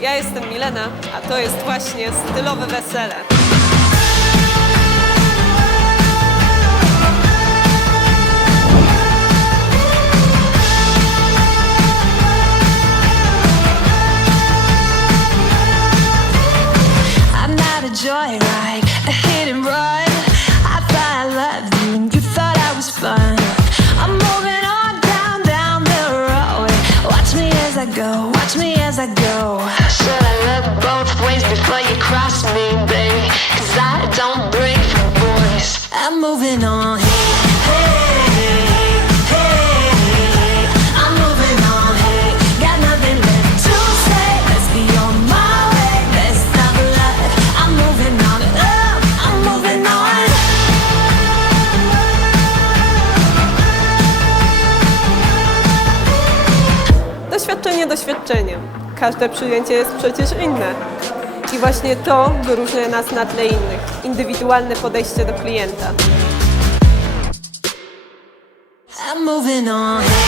Ja jestem Milena, a to jest właśnie stylowe wesele. I'm not a joyride, I go, watch me as I go. Should I look both ways before you cross me, baby? Cause I don't break for boys. I'm moving on. Doświadczenie doświadczeniem. Każde przyjęcie jest przecież inne. I właśnie to wyróżnia nas na tle innych. Indywidualne podejście do klienta. I'm moving on.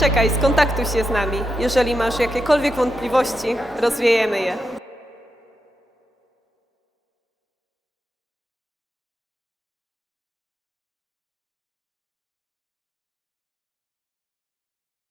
Czekaj, skontaktuj się z nami. Jeżeli masz jakiekolwiek wątpliwości, rozwiejemy je.